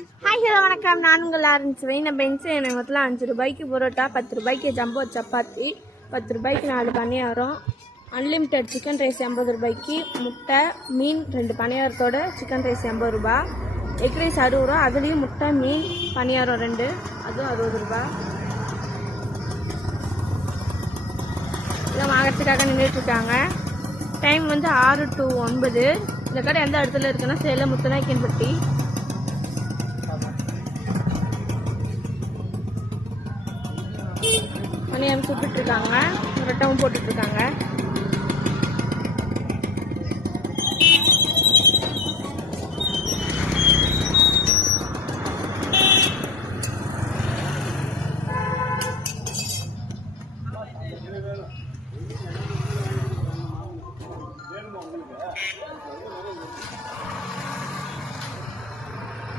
Hi hello வணக்கம். நான் உங்கள் ஆரம்பிச்சுவை. நம்ம எங்கள் 5 ரூபாய்க்கு பரோட்டா, 10 ரூபாய்க்கு ஜம்போ சப்பாத்தி, 10 ரூபாய்க்கு 4 பணியாரம், அன்லிமிட்டெட் சிக்கன் ரைஸ் 80 ரூபாய்க்கு, முட்டை மீன் 2 பணியாரத்தோட சிக்கன் ரைஸ் 80 ரூபா, எக் ரைஸ் 60 ரூபா, அதுலேயும் முட்டை மீன் பணியாரம் 2 அதுவும் 60 ரூபா. இதெல்லாம் வாங்கிறதுக்காக நின்றுட்டுருக்காங்க. Time 6 to 9. இந்த கடை எந்த இடத்துல இருக்குன்னா சேலம் முத்துநாயக்கன்பட்டி. மணியம் சுட்டுட்டு இருக்காங்க, ரொட்டவும் போட்டுட்டு இருக்காங்க.